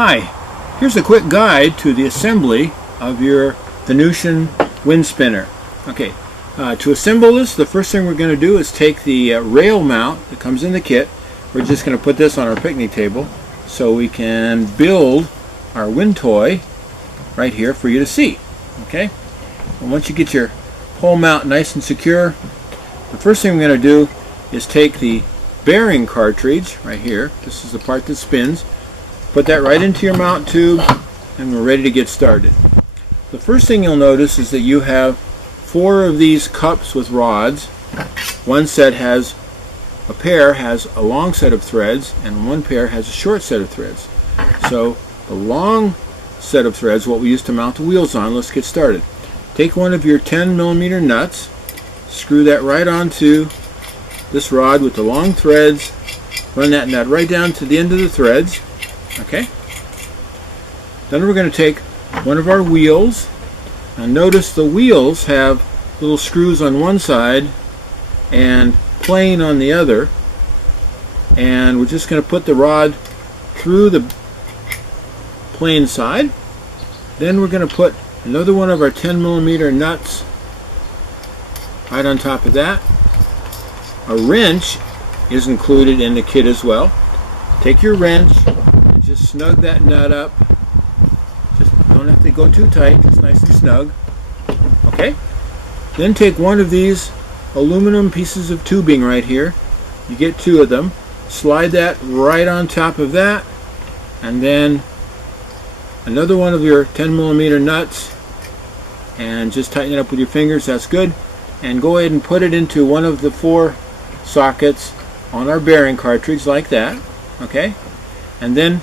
Hi, here's a quick guide to the assembly of your Venusian wind spinner. Okay, to assemble this, the first thing we're going to do is take the rail mount that comes in the kit. We're just going to put this on our picnic table so we can build our wind toy right here for you to see. Okay, and once you get your pole mount nice and secure, the first thing we're going to do is take the bearing cartridge right here. This is the part that spins. Put that right into your mount tube and we're ready to get started. The first thing you'll notice is that you have 4 of these cups with rods. One set has a pair has a long set of threads and one pair has a short set of threads. So the long set of threads, what we use to mount the wheels on. Let's get started. Take one of your 10mm nuts, screw that right onto this rod with the long threads, run that nut right down to the end of the threads. Okay. Then we're going to take one of our wheels, and notice the wheels have little screws on one side and plane on the other, and we're just going to put the rod through the plane side. Then we're going to put another one of our 10mm nuts right on top of that. A wrench is included in the kit as well. Take your wrench and just snug that nut up. Just don't have to go too tight, it's nice and snug. Okay? Then take one of these aluminum pieces of tubing right here. You get 2 of them. Slide that right on top of that, and then another one of your 10mm nuts, and just tighten it up with your fingers. That's good. And go ahead and put it into one of the 4 sockets on our bearing cartridge like that. Okay, and then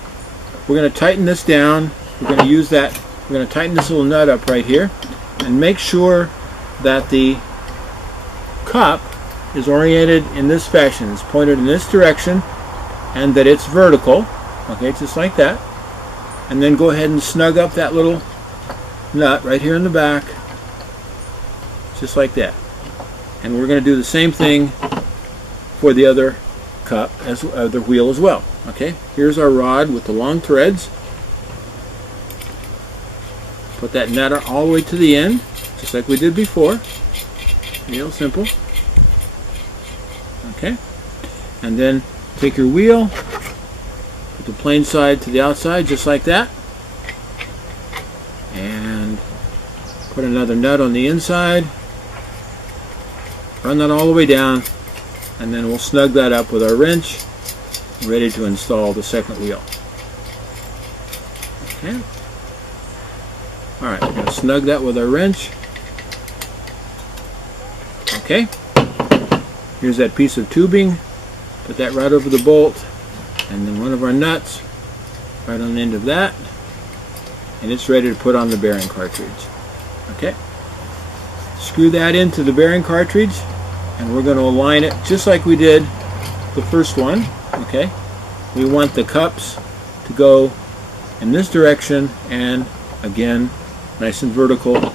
we're going to tighten this down. We're going to use that. We're going to tighten this little nut up right here, and make sure that the cup is oriented in this fashion. It's pointed in this direction, and that it's vertical. Okay, just like that. And then go ahead and snug up that little nut right here in the back, just like that. And we're going to do the same thing for the other cup, as the wheel as well. Okay, here's our rod with the long threads. Put that nut all the way to the end, just like we did before. Real simple. Okay, and then take your wheel, put the plain side to the outside, just like that, and put another nut on the inside. Run that all the way down, and then we'll snug that up with our wrench, ready to install the second wheel. Okay. Alright, we're going to snug that with our wrench. Okay. Here's that piece of tubing. Put that right over the bolt, and then one of our nuts right on the end of that, and it's ready to put on the bearing cartridge. Okay. Screw that into the bearing cartridge, and we're going to align it just like we did the first one. Okay, we want the cups to go in this direction, and again, nice and vertical,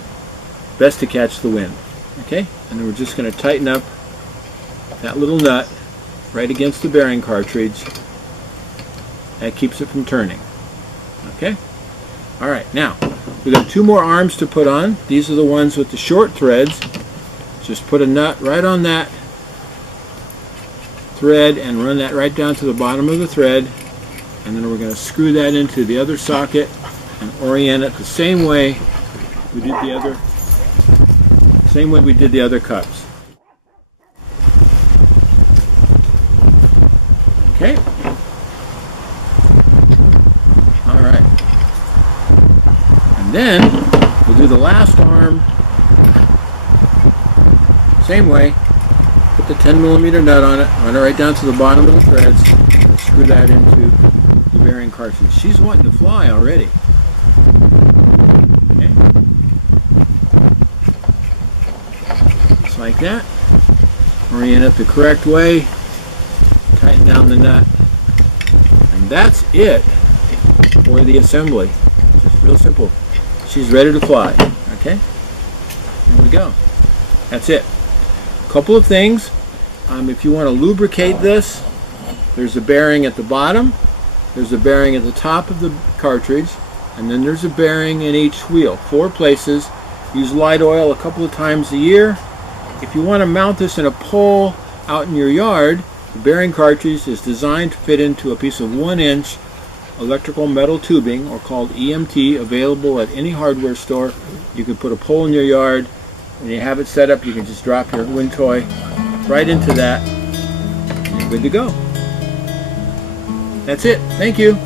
best to catch the wind. Okay, and then we're just going to tighten up that little nut right against the bearing cartridge. That keeps it from turning. Okay, alright, now we've got 2 more arms to put on. These are the ones with the short threads. Just put a nut right on that thread and run that right down to the bottom of the thread, and then we're going to screw that into the other socket and orient it the same way we did the other cups. Okay. All right. And then we'll do the last arm same way. Put the 10mm nut on it, run it right down to the bottom of the threads, and screw that into the bearing cartridge. She's wanting to fly already. Okay. Just like that. Orient it the correct way. Tighten down the nut. And that's it for the assembly. Just real simple. She's ready to fly. Okay. Here we go. That's it. Couple of things. If you want to lubricate this, there's a bearing at the bottom There's a bearing at the top of the cartridge, and then there's a bearing in each wheel. 4 places. Use light oil a couple of times a year. If you want to mount this in a pole out in your yard, the bearing cartridge is designed to fit into a piece of 1-inch electrical metal tubing, or called EMT, available at any hardware store. You can put a pole in your yard. When you have it set up, you can just drop your wind toy right into that. You're good to go. That's it. Thank you.